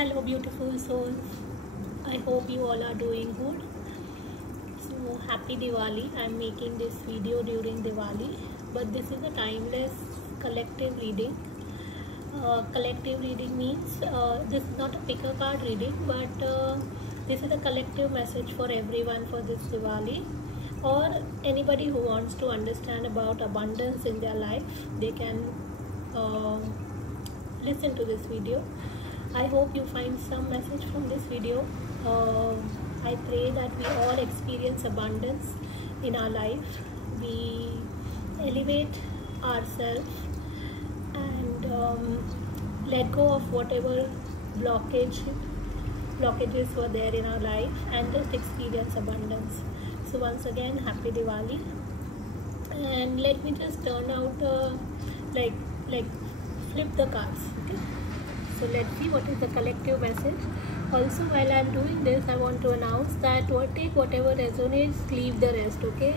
Hello beautiful souls, I hope you all are doing good. So happy Diwali. I'm making this video during Diwali, but this is a timeless collective reading. Collective reading means this is not a pick a card reading, but this is a collective message for everyone for this Diwali, or anybody who wants to understand about abundance in their life. They can listen to this video. I hope you find some message from this video. I pray that we all experience abundance in our life. We elevate ourselves and let go of whatever blockages were there in our life and just experience abundance. So once again, happy Diwali. And let me just turn out like flip the cards. Okay. So let's see what is the collective message. Also, while I'm doing this, I want to announce that take whatever resonates, leave the rest. Okay.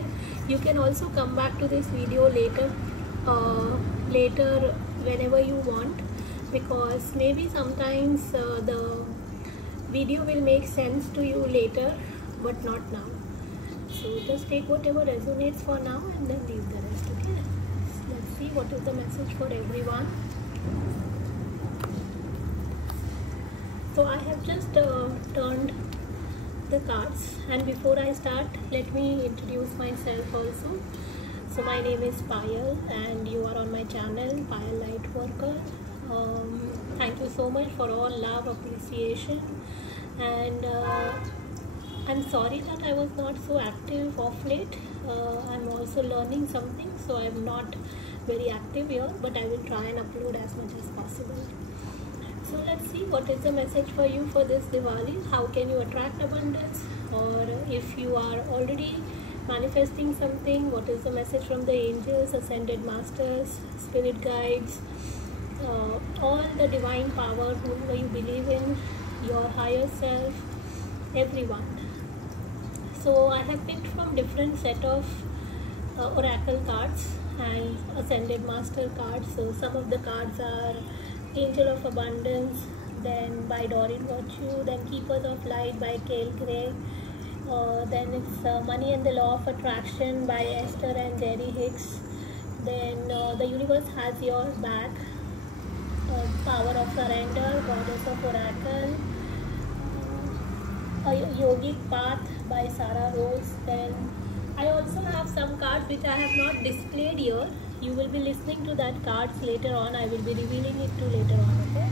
You can also come back to this video later whenever you want, because maybe sometimes the video will make sense to you later, but not now. So just take whatever resonates for now and then leave the rest. Okay. Let's see what is the message for everyone. So I have just turned the cards, and before I start, let me introduce myself also. So my name is Payal and you are on my channel, Payal Lightworker. Thank you so much for all love, appreciation, and I'm sorry that I was not so active of late. I'm also learning something, so I'm not very active here, but I will try and upload as much as possible. So let's see what is the message for you for this Diwali. How can you attract abundance? Or if you are already manifesting something, what is the message from the angels, ascended masters, spirit guides, all the divine power, whoever you believe in, your higher self, everyone. So I have picked from different set of oracle cards and ascended master cards. So some of the cards are Angel of Abundance, then by Doreen Virtue, then Keepers of Light by Cale Gray, then it's Money and the Law of Attraction by Esther and Jerry Hicks, then The Universe Has Your Back, Power of Surrender, Goddess of Oracle, A Yogic Path by Sarah Rose. Then I also have some cards which I have not displayed here. You will be listening to that cards later on. I will be revealing it to later on, okay?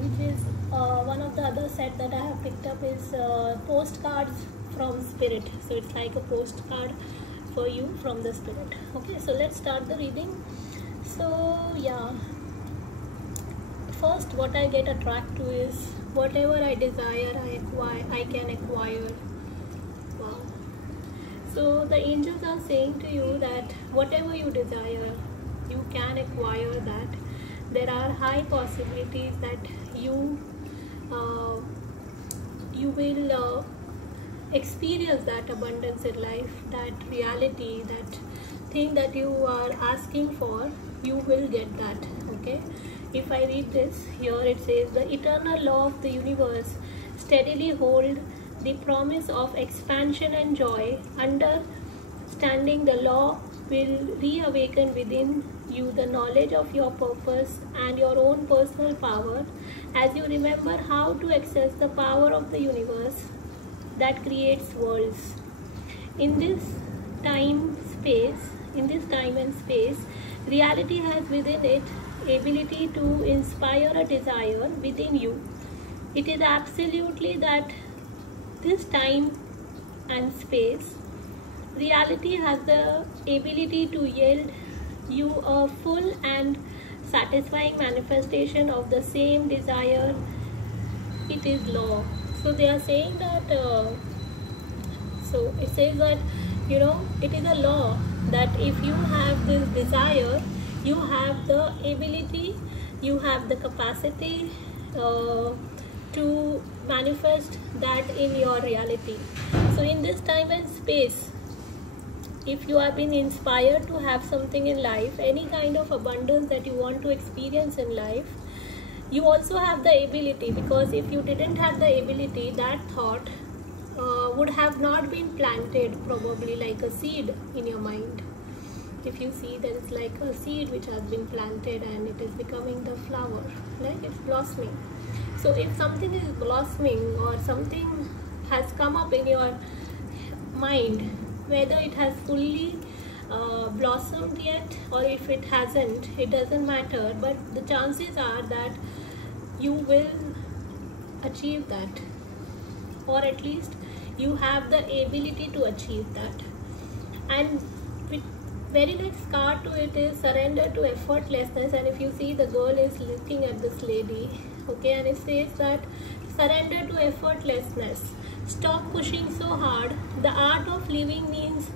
Which is one of the other set that I have picked up is postcards from spirit. So it's like a postcard for you from the spirit. Okay, so let's start the reading. So yeah, first what I get attracted to is whatever I desire, I can acquire. Wow. So the angels are saying to you that whatever you desire, you can acquire that. There are high possibilities that you will experience that abundance in life, that reality, that thing that you are asking for, you will get that. Okay. If I read this here, it says the eternal law of the universe steadily hold the promise of expansion and joy. Understanding the law will reawaken within you the knowledge of your purpose and your own personal power as you remember how to access the power of the universe that creates worlds. In this time and space, reality has within it ability to inspire a desire within you. It is absolutely that this time and space, reality has the ability to yield you a full and satisfying manifestation of the same desire. It is law. So they are saying that so it says that it is a law that if you have this desire, you have the ability, you have the capacity to manifest that in your reality. So in this time and space, if you have been inspired to have something in life, any kind of abundance that you want to experience in life, You also have the ability, because if you didn't have the ability, that thought would have not been planted, probably like a seed in your mind. If you see, there is like a seed which has been planted and it is becoming the flower, like it's blossoming. So if something is blossoming or something has come up in your mind, whether it has fully blossomed yet or if it hasn't, it doesn't matter, but the chances are that you will achieve that, or at least you have the ability to achieve that. And with very next card to it is surrender to effortlessness. And if you see, the girl is looking at this lady, okay, and it says that surrender to effortlessness. Stop pushing so hard. The art of living means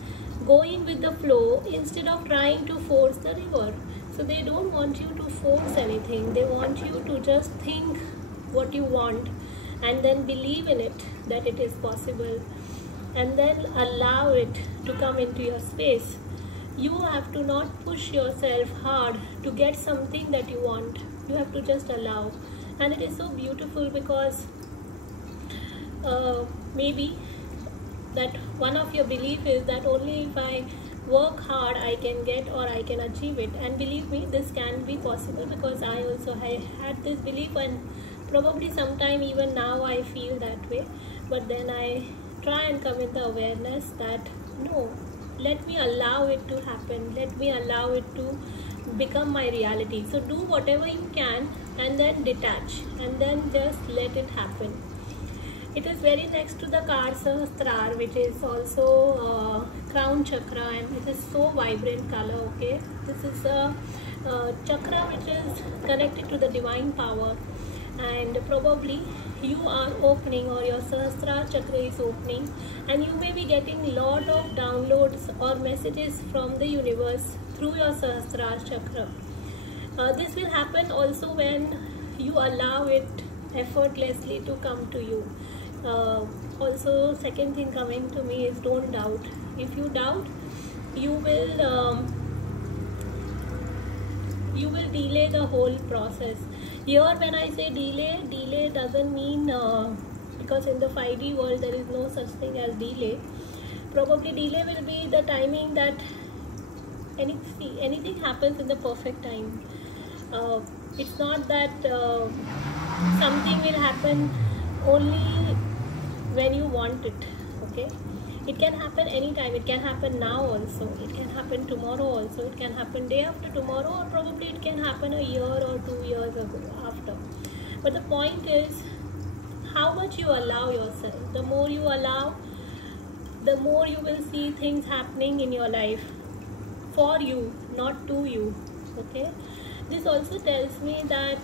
going with the flow instead of trying to force the river. So they don't want you to force anything. They want you to just think what you want and then believe in it, that it is possible, and then allow it to come into your space. You have to not push yourself hard to get something that you want. You have to just allow. And it is so beautiful, because maybe that one of your belief is that only if I work hard I can get or I can achieve it. And believe me, this can be possible, because I also had this belief, and probably sometime even now I feel that way. But then I try and come with the awareness that no, let me allow it to happen, let me allow it to become my reality. So do whatever you can and then detach and then just let it happen. It is very next to the card Sahasrar, which is also crown chakra, and it is so vibrant color. Okay, this is a chakra which is connected to the divine power, and probably you are opening, or your Sahasrar chakra is opening, and you may be getting lot of downloads or messages from the universe through your Sahasrar chakra. This will happen also when you allow it effortlessly to come to you. Also, second thing coming to me is don't doubt. If you doubt, you will delay the whole process. Here when I say delay doesn't mean because in the 5D world there is no such thing as delay. Probably delay will be the timing that anything happens in the perfect time. It's not that something will happen only when you want it. Okay, it can happen anytime. It can happen now also, it can happen tomorrow also, it can happen day after tomorrow, or probably it can happen a year or 2 years after. But the point is how much you allow yourself. The more you allow, the more you will see things happening in your life for you, not to you. Okay, this also tells me that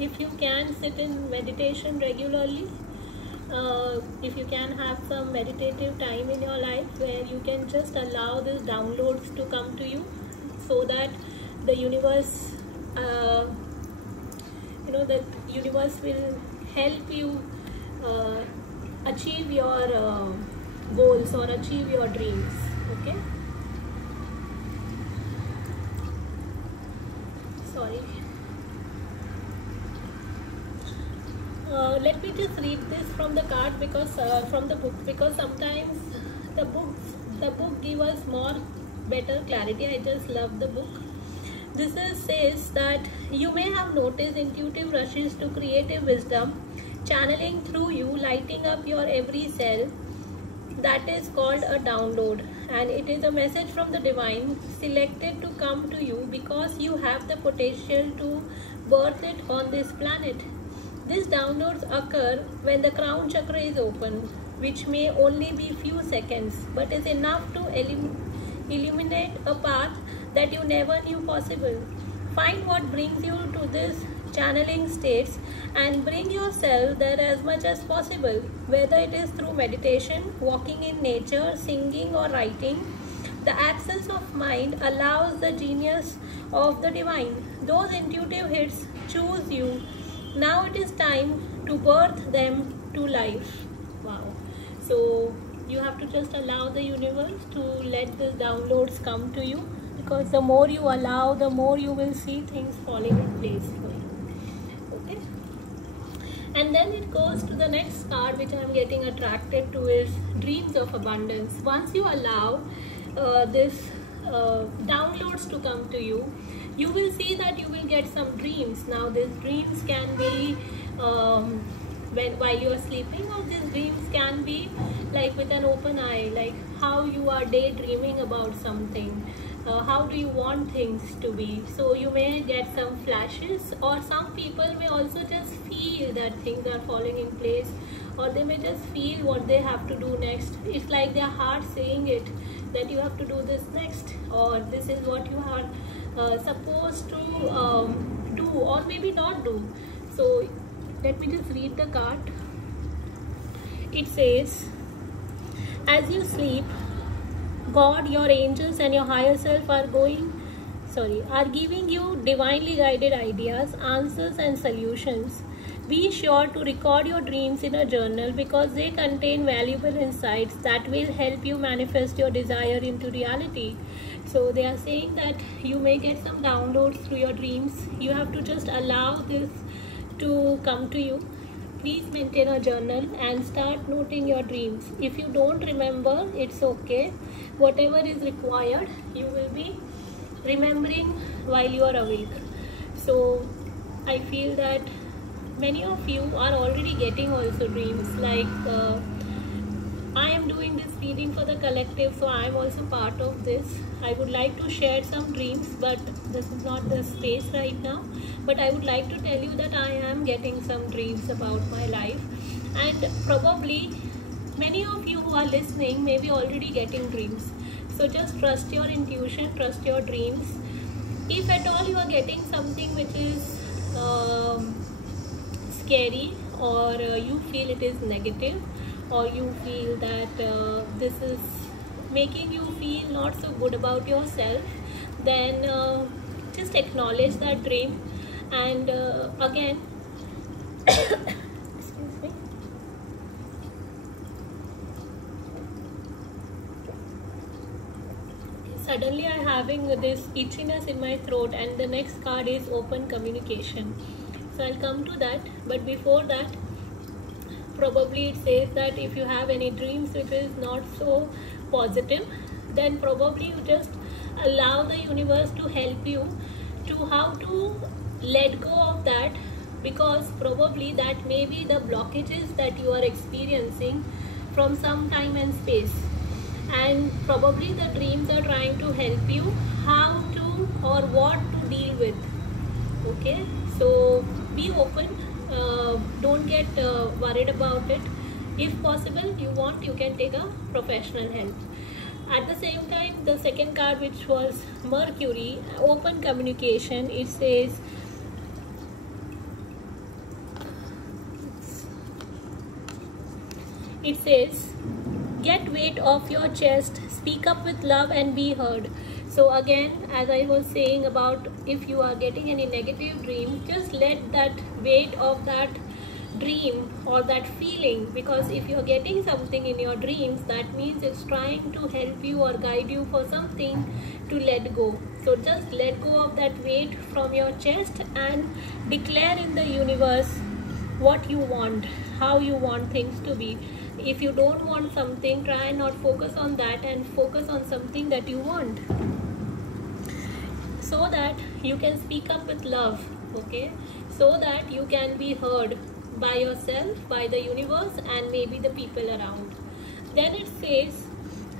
if you can sit in meditation regularly, if you can have some meditative time in your life where you can just allow these downloads to come to you, so that the universe the universe will help you achieve your goals or achieve your dreams. Okay, sorry. Let me just read this from the card, because from the book, because sometimes the book gives us more better clarity. I just love the book. This says that you may have noticed intuitive rushes to creative wisdom channeling through you, lighting up your every cell. That is called a download, and it is a message from the divine selected to come to you because you have the potential to birth it on this planet. These downloads occur when the crown chakra is open, which may only be few seconds, but is enough to illuminate a path that you never knew possible. Find what brings you to this channeling states and bring yourself there as much as possible, whether it is through meditation, walking in nature, singing or writing. The absence of mind allows the genius of the divine. Those intuitive hits choose you. Now it is time to birth them to life. Wow. So you have to just allow the universe to let the downloads come to you, because the more you allow, the more you will see things falling in place for you. Okay, and then it goes to the next card which I am getting attracted to is dreams of abundance. Once you allow this downloads to come to you, you will see that you will get some dreams. Now these dreams can be while you are sleeping, or these dreams can be like with an open eye, like how you are daydreaming about something. How do you want things to be? So you may get some flashes, or some people may also just feel that things are falling in place, or they may just feel what they have to do next. It's like their heart saying it, that you have to do this next, or this is what you are supposed to do, or maybe not do. So let me just read the card. It says, as you sleep, God, your angels and your higher self are giving you divinely guided ideas, answers and solutions. Be sure to record your dreams in a journal, because they contain valuable insights that will help you manifest your desire into reality. So they are saying that you may get some downloads through your dreams. You have to just allow this to come to you. Please maintain a journal and start noting your dreams. If you don't remember, it's okay. Whatever is required, you will be remembering while you are awake. So I feel that many of you are already getting also dreams. Like I am doing this reading for the collective, so I am also part of this. I would like to share some dreams, but this is not the space right now. But I would like to tell you that I am getting some dreams about my life, and probably many of you who are listening may be already getting dreams. So just trust your intuition, trust your dreams. If at all you are getting something which is scary, or you feel it is negative, or you feel that this is making you feel not so good about yourself, then just acknowledge that dream. And again excuse me, suddenly I'm having this itchiness in my throat, and the next card is open communication. So I'll come to that, but before that, probably it says that if you have any dreams which is not so positive, then probably you just allow the universe to help you to how to let go of that, because probably that may be the blockages that you are experiencing from some time and space, and probably the dreams are trying to help you how to or what to deal with. Okay, so be open, don't get worried about it. If possible, you can take a professional help. At the same time, the second card, which was Mercury, open communication, it says get weight off your chest, speak up with love and be heard. So again, as I was saying about, if you are getting any negative dreams, just let that weight of that dream or that feeling, because if you're getting something in your dreams, that means it's trying to help you or guide you for something to let go. So just let go of that weight from your chest and declare in the universe what you want, how you want things to be. If you don't want something, try and not focus on that and focus on something that you want, so that you can speak up with love. Okay, so that you can be heard by yourself, by the universe, and maybe the people around. Then it says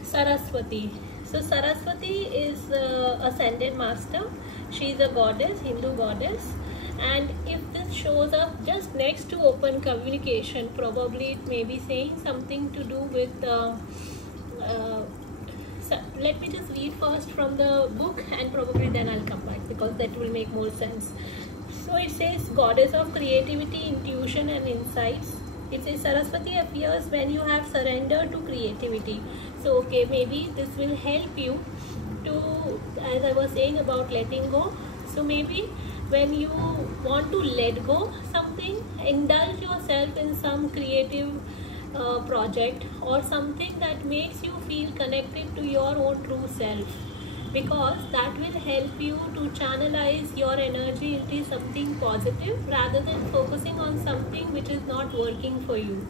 Saraswati. So Saraswati is ascended master. She is a goddess, Hindu goddess. And if this shows up just next to open communication, probably it may be saying something to do with let me just read first from the book, and probably then I'll come back, because that will make more sense. So it says goddess of creativity, intuition and insights. It says Saraswati appears when you have surrendered to creativity. So okay, maybe this will help you to, as I was saying about letting go. So maybe when you want to let go something, indulge yourself in some creative project or something that makes you feel connected to your own true self. because that will help you to channelize your energy into something positive rather than focusing on something which is not working for you.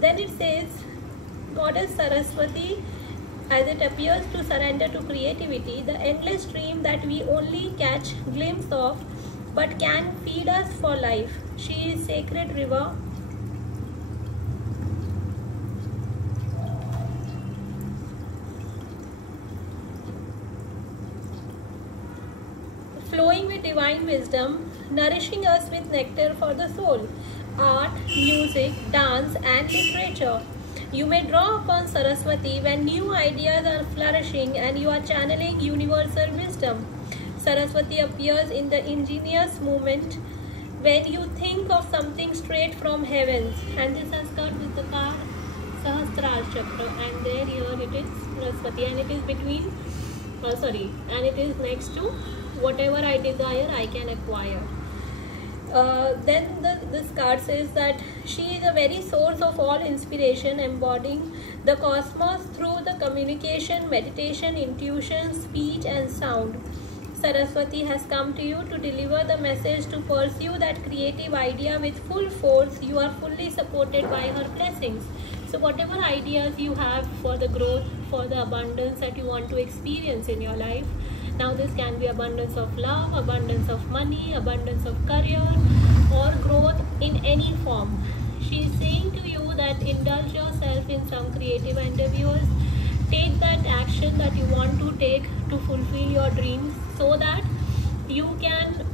Then it says, Goddess Saraswati, as it appears to surrender to creativity, the endless stream that we only catch glimpse of but can feed us for life. She is sacred river, flowing with divine wisdom, nourishing us with nectar for the soul. Art, music, dance and literature. You may draw upon Saraswati when new ideas are flourishing and you are channeling universal wisdom. Saraswati appears in the ingenious moment when you think of something straight from heavens, and this has got with the card Sahasrara Chakra, and there here it is Saraswati, and it is between and it is next to whatever I desire I can acquire. Then this card says that she is a very source of all inspiration, embodying the cosmos through the communication, meditation, intuition, speech and sound. Saraswati has come to you to deliver the message to pursue that creative idea with full force. You are fully supported by her blessings. So whatever ideas you have for the growth, for the abundance that you want to experience in your life, now this can be abundance of love, abundance of money, abundance of career or growth in any form. She is saying to you that indulge yourself in some creative endeavors. Take that action that you want to take to fulfill your dreams so that you can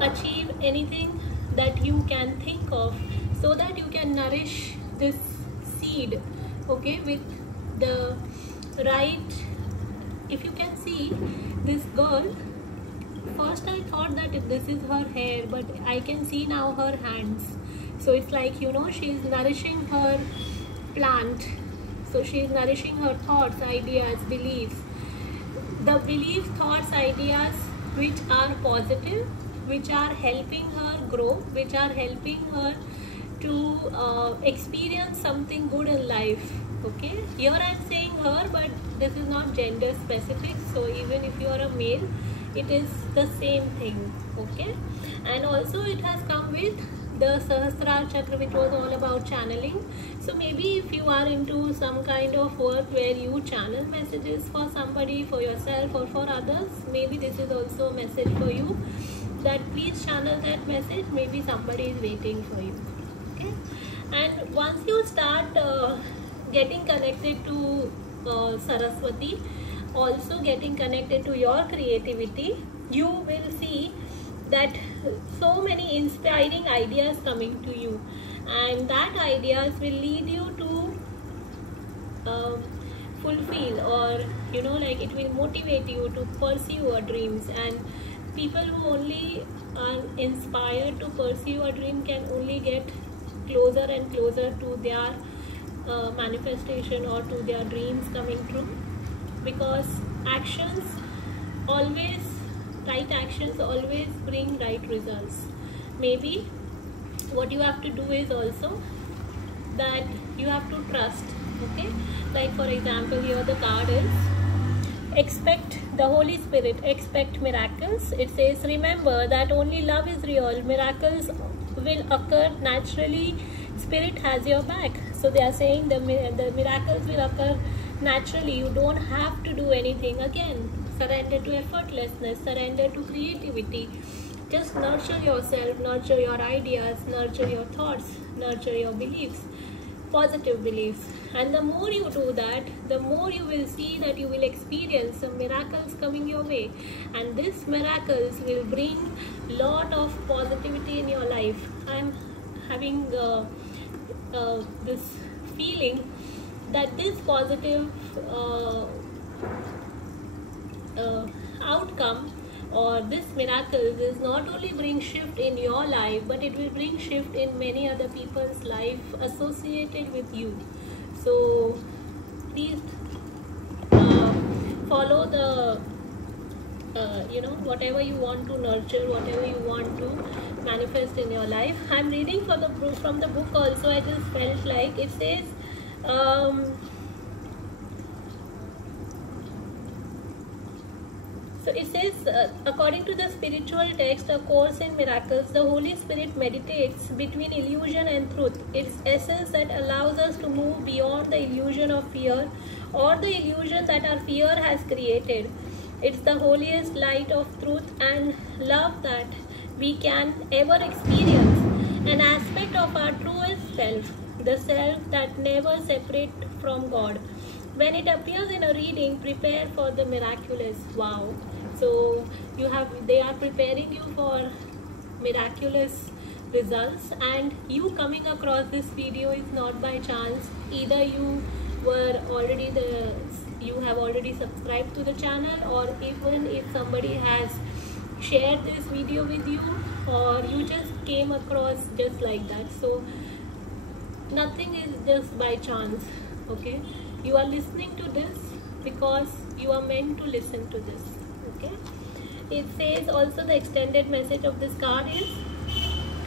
achieve anything that you can think of, so that you can nourish this seed, okay, with the right. If you can see this girl, first I thought that this is her hair, but I can see now her hands. So it's like, you know, she is nourishing her plant. So she is nourishing her thoughts, ideas, beliefs. The beliefs, thoughts, ideas which are positive, which are helping her grow, which are helping her to experience something good in life. Okay, here I am saying her, but this is not gender specific, so even if you are a male, it is the same thing. Okay, and also it has come with the Sahasrara Chakra, which was all about channeling. So maybe if you are into some kind of work where you channel messages for somebody, for yourself or for others, maybe this is also a message for you, that please channel that message. Maybe somebody is waiting for you. Okay, and once you start getting connected to Saraswati, also getting connected to your creativity, you will see that so many inspiring ideas coming to you, and that ideas will lead you to fulfill, or you know, like it will motivate you to pursue your dreams. And people who only are inspired to pursue a dream can only get closer and closer to their manifestation or to their dreams coming true, because actions always, right actions always bring right results. Maybe what you have to do is also that you have to trust. Okay, like for example, here the card is expect the Holy Spirit, expect miracles. It says remember that only love is real, miracles will occur naturally, Spirit has your back. So they are saying the miracles will occur naturally. You don't have to do anything. Again, surrender to effortlessness, surrender to creativity. Just nurture yourself, nurture your ideas, nurture your thoughts, nurture your beliefs, positive beliefs. And the more you do that, the more you will see that you will experience some miracles coming your way. And these miracles will bring lot of positivity in your life. I'm having this feeling that this positive outcome or this miracles is not only bring shift in your life, but it will bring shift in many other people's life associated with you. So please follow the you know, whatever you want to nurture, whatever you want to manifest in your life. I'm reading from the book also. I just felt like it says So it says, according to the spiritual text, A Course in Miracles, the Holy Spirit meditates between illusion and truth. It's essence that allows us to move beyond the illusion of fear or the illusion that our fear has created. It's the holiest light of truth and love that we can ever experience, an aspect of our truest self, the self that never separates from God. When it appears in a reading, prepare for the miraculous. Wow. So they are preparing you for miraculous results, and you coming across this video is not by chance. Either you have already subscribed to the channel, or even if somebody has shared this video with you, or you just came across just like that. So nothing is just by chance. Okay, you are listening to this because you are meant to listen to this. Okay, it says also the extended message of this card is,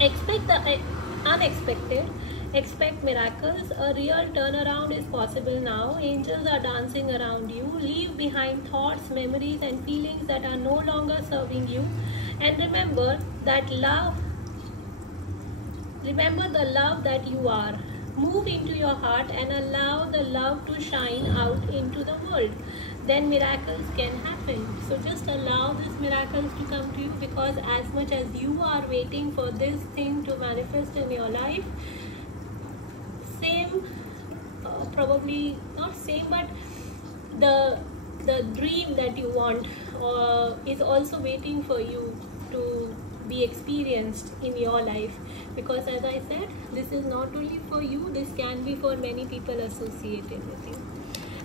expect the unexpected, expect miracles, a real turnaround is possible now, angels are dancing around you, leave behind thoughts, memories and feelings that are no longer serving you, and remember the love that you are. Move into your heart and allow the love to shine out into the world. Then miracles can happen. So just allow these miracles to come to you, because as much as you are waiting for this thing to manifest in your life, probably not same, but the dream that you want is also waiting for you to be experienced in your life. Because as I said, this is not only for you, this can be for many people associated with you.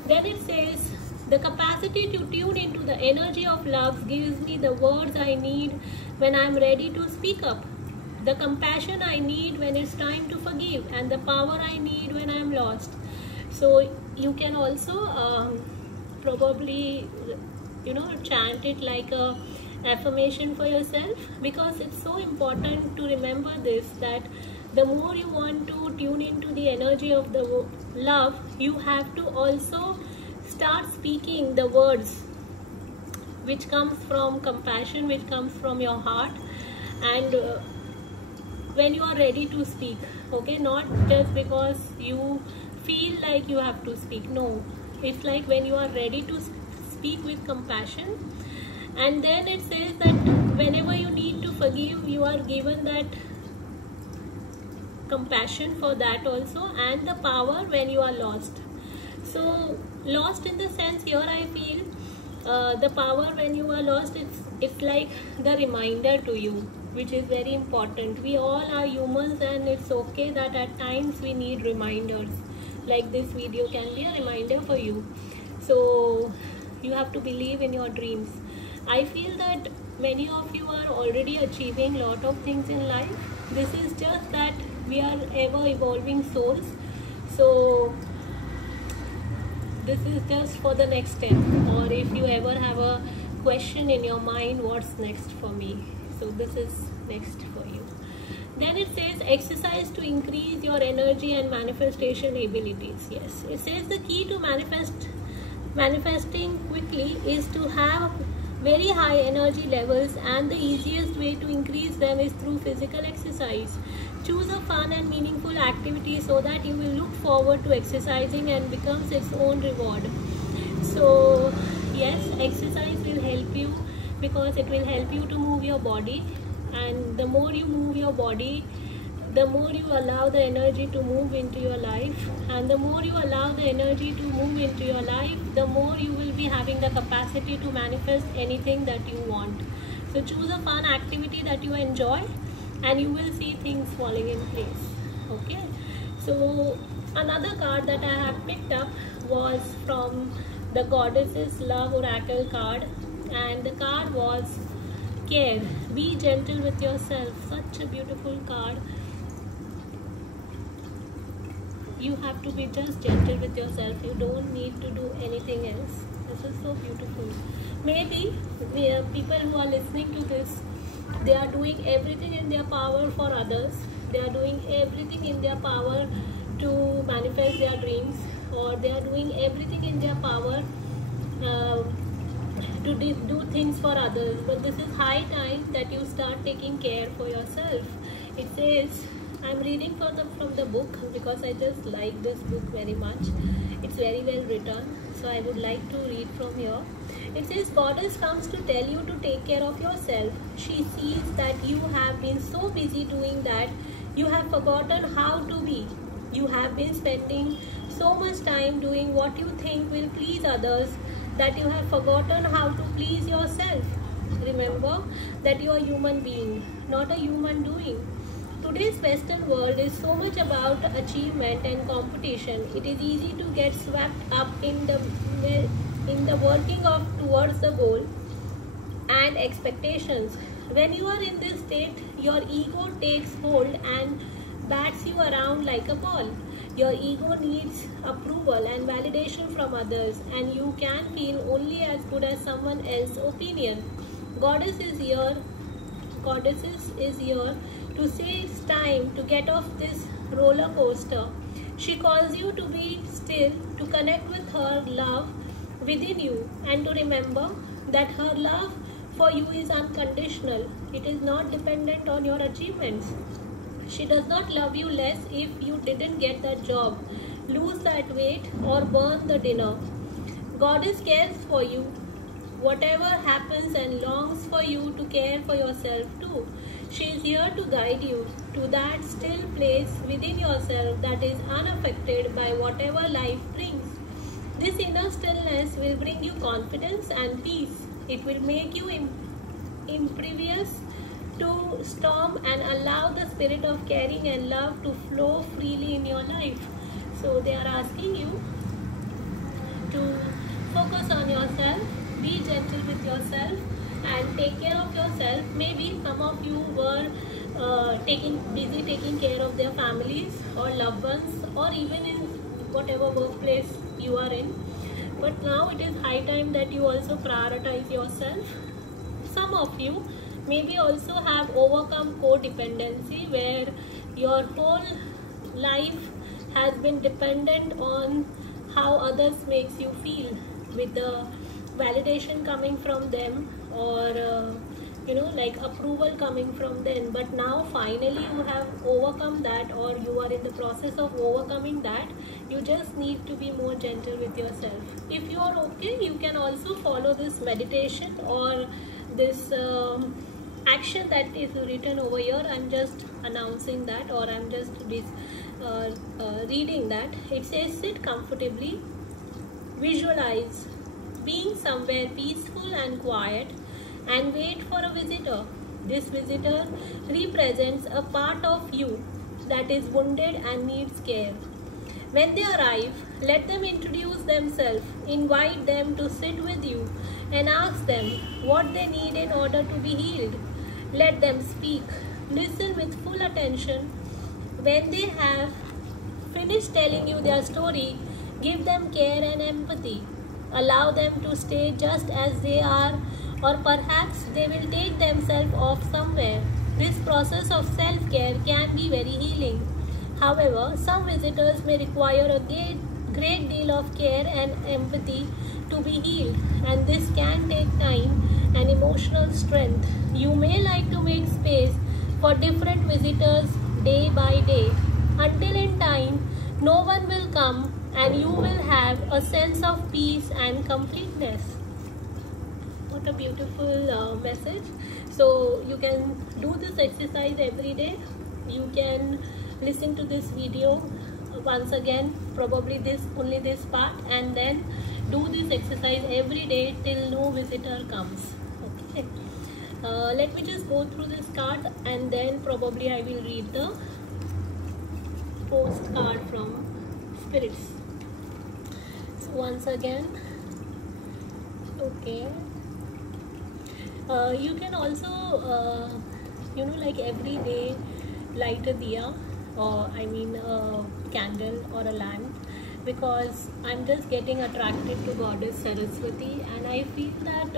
Then it says, the capacity to tune into the energy of love gives me the words I need when I am ready to speak up, the compassion I need when it's time to forgive, and the power I need when I am lost. So you can also probably chant it like a affirmation for yourself, because it's so important to remember this, that the more you want to tune into the energy of the love, you have to also start speaking the words which comes from compassion, which comes from your heart, and when you are ready to speak. Okay, not just because you feel like you have to speak. No, it's like when you are ready to speak with compassion. And then it says that whenever you need to forgive, you are given that compassion for that also, and the power when you are lost. So lost in the sense here, I feel the power when you are lost, it's like the reminder to you, which is very important. We all are humans, and it's okay that at times we need reminders. Like this video can be a reminder for you. So you have to believe in your dreams. I feel that many of you are already achieving lot of things in life. This is just that we are ever evolving souls. So this is just for the next step. Or if you ever have a question in your mind, what's next for me? So this is next for you. Then it says, exercise to increase your energy and manifestation abilities. Yes, it says the key to manifesting quickly is to have very high energy levels, and the easiest way to increase them is through physical exercise. Choose a fun and meaningful activity so that you will look forward to exercising and becomes its own reward. So yes, exercise will help you, because it will help you to move your body, and the more you move your body, the more you allow the energy to move into your life, and the more you allow the energy to move into your life, the more you will be having the capacity to manifest anything that you want. So choose a fun activity that you enjoy, and you will see things falling in place. Okay, so another card that I have picked up was from the Goddess's Love Oracle card, and the card was care, be gentle with yourself. Such a beautiful card. You have to be just gentle with yourself. You don't need to do anything else. This is so beautiful. Maybe people who are listening to this, they are doing everything in their power for others. They are doing everything in their power to manifest their dreams, or they are doing everything in their power to do things for others, but this is high time that you start taking care for yourself. It says, I'm reading from the book because I just like this book very much. It's very well written, so I would like to read from here. It says, Goddess comes to tell you to take care of yourself. She sees that you have been so busy doing that you have forgotten how to be. You have been spending so much time doing what you think will please others that you have forgotten how to please yourself. Remember that you are a human being, not a human doing. Today's Western world is so much about achievement and competition. It is easy to get swept up in the working of towards the goal and expectations. When you are in this state, your ego takes hold and bats you around like a ball. Your ego needs approval and validation from others, and you can feel only as good as someone else's opinion. Goddesses is here to say it's time to get off this roller coaster. She calls you to be still, to connect with her love within you, and to remember that her love for you is unconditional. It is not dependent on your achievements. She does not love you less if you didn't get that job, lose that weight, or burn the dinner. Goddess cares for you, whatever happens, and longs for you to care for yourself too. She is here to guide you to that still place within yourself that is unaffected by whatever life brings. This inner stillness will bring you confidence and peace. It will make you impervious to storm and allow the spirit of caring and love to flow freely in your life. So they are asking you to focus on yourself, be gentle with yourself, and take care of yourself. Maybe some of you were busy taking care of their families or loved ones, or even in whatever workplace you are in. But now it is high time that you also prioritize yourself. Some of you maybe also have overcome codependency, where your whole life has been dependent on how others makes you feel, with the validation coming from them, or like approval coming from them. But now finally you have overcome that, or you are in the process of overcoming that. You just need to be more gentle with yourself. If you are okay, you can also follow this meditation or this action that is written over here. I'm just announcing that, or I'm just reading that. It says, sit comfortably, visualize being somewhere peaceful and quiet, and wait for a visitor. This visitor represents a part of you that is wounded and needs care. When they arrive, let them introduce themselves, invite them to sit with you, and ask them what they need in order to be healed. Let them speak. Listen with full attention. When they have finished telling you their story, give them care and empathy. Allow them to stay just as they are, or perhaps they will take themselves off somewhere. This process of self-care can be very healing. However, some visitors may require a great deal of care and empathy to be healed, and this can take time and emotional strength. You may like to make space for different visitors day by day, until in time no one will come and you will have a sense of peace and completeness. What a beautiful message. So you can do this exercise every day. You can listen to this video once again, probably only this part, and then do this exercise every day till no visitor comes. Okay. Let me just go through this card, and then probably I will read the postcard from spirits. So once again, okay. You can also like every day light a diya, or a candle or a lamp, because I'm just getting attracted to Goddess Saraswati, and I feel that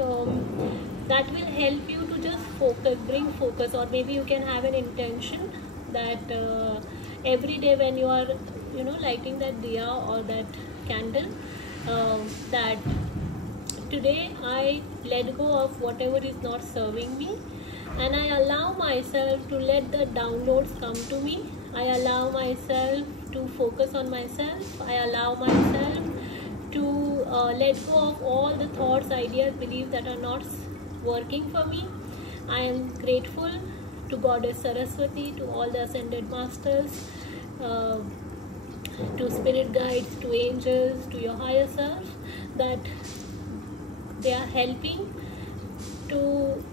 that will help you to just bring focus, or maybe you can have an intention that every day when you are lighting that diya or that candle, that Today I let go of whatever is not serving me, and I allow myself to let the downloads come to me. I allow myself to focus on myself. I allow myself to let go of all the thoughts, ideas, beliefs that are not working for me. I am grateful to Goddess Saraswati, to all the ascended masters, to spirit guides, to angels, to your higher self, that they are helping to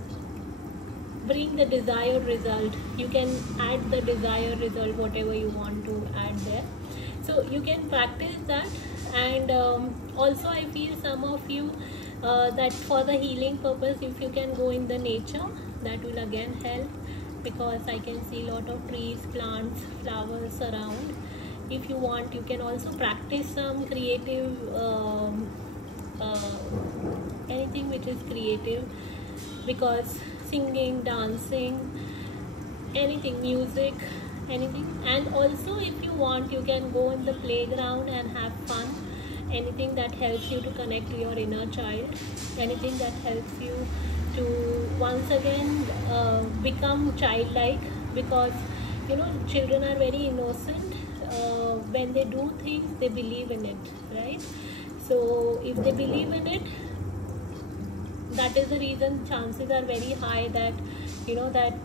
bring the desired result. You can add the desired result, whatever you want to add there. So you can practice that. And also I feel some of you that for the healing purpose, if you can go in the nature, that will again help, because I can see a lot of trees, plants, flowers around. If you want, you can also practice some creative anything which is creative, because singing, dancing, anything, music, anything. And also if you want, you can go in the playground and have fun. Anything that helps you to connect to your inner child, anything that helps you to once again become childlike, because you know, children are very innocent. When they do things, they believe in it, right? So if they believe in it, that is the reason chances are very high that, you know, that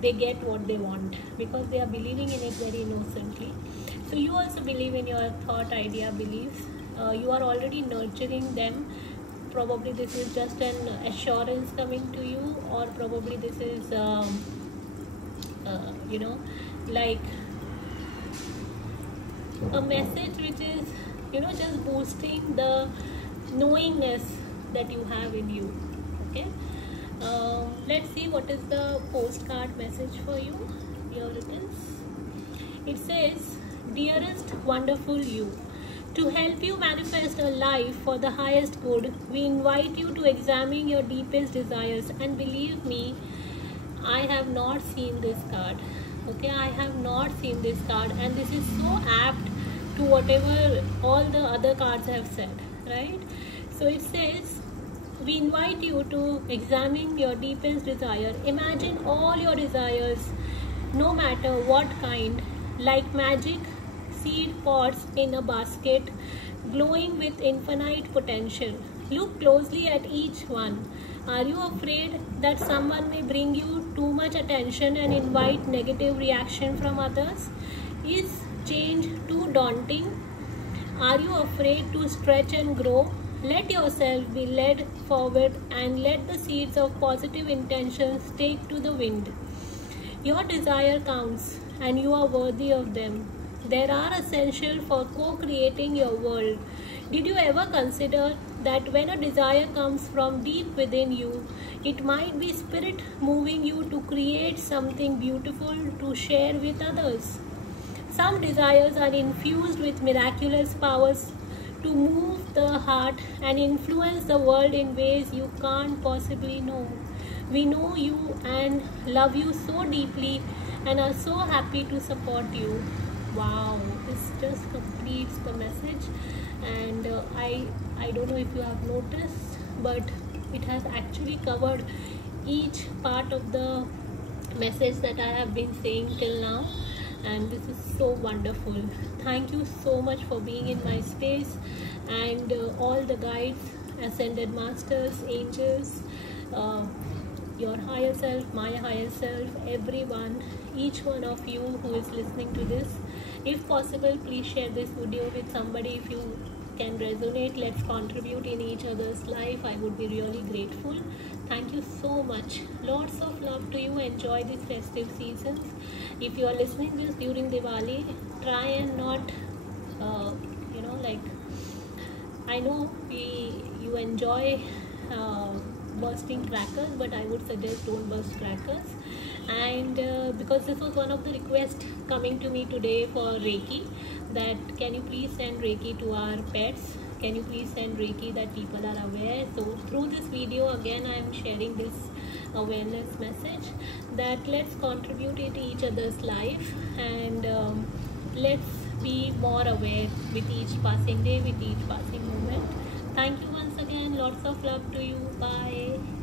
they get what they want, because they are believing in it very innocently. So you also believe in your thought, idea, beliefs. You are already nurturing them. Probably this is just an assurance coming to you, or probably this is you know, like a message which is, you know, just boosting the knowingness that you have in you. Okay, let's see what is the postcard message for you. Here it is. It says, dearest wonderful you, to help you manifest a life for the highest good, we invite you to examine your deepest desires. And believe me, I have not seen this card. Okay, I have not seen this card, and this is so apt to whatever all the other cards have said, right? So it says, we invite you to examine your deepest desire. Imagine all your desires, no matter what kind, like magic seed pods in a basket, glowing with infinite potential. Look closely at each one. Are you afraid that someone may bring you too much attention and invite negative reaction from others? Is change too daunting? Are you afraid to stretch and grow? Let yourself be led forward and let the seeds of positive intentions take to the wind. Your desire counts and you are worthy of them. They are essential for co-creating your world. Did you ever consider that when a desire comes from deep within you, it might be spirit moving you to create something beautiful to share with others? Some desires are infused with miraculous powers to move the heart and influence the world in ways you can't possibly know. We know you and love you so deeply and are so happy to support you. Wow, this just completes the message. And I don't know if you have noticed, but it has actually covered each part of the message that I have been saying till now, and this is so wonderful. Thank you so much for being in my space, and all the guides, ascended masters, angels, your higher self, my higher self, everyone, each one of you who is listening to this. If possible, please share this video with somebody if you can resonate. Let's contribute in each other's life. I would be really grateful. Thank you so much. Lots of love to you. Enjoy these festive seasons. If you are listening this during Diwali, try and not, you know, like, I know you enjoy bursting crackers, but I would suggest don't burst crackers. And because this was one of the requests coming to me today for Reiki, that can you please send Reiki to our pets, can you please send Reiki, that people are aware. So through this video again I am sharing this awareness message, that let's contribute in each other's life, and let's be more aware with each passing day, with each passing moment. Thank you once again. lots of love to you. Bye.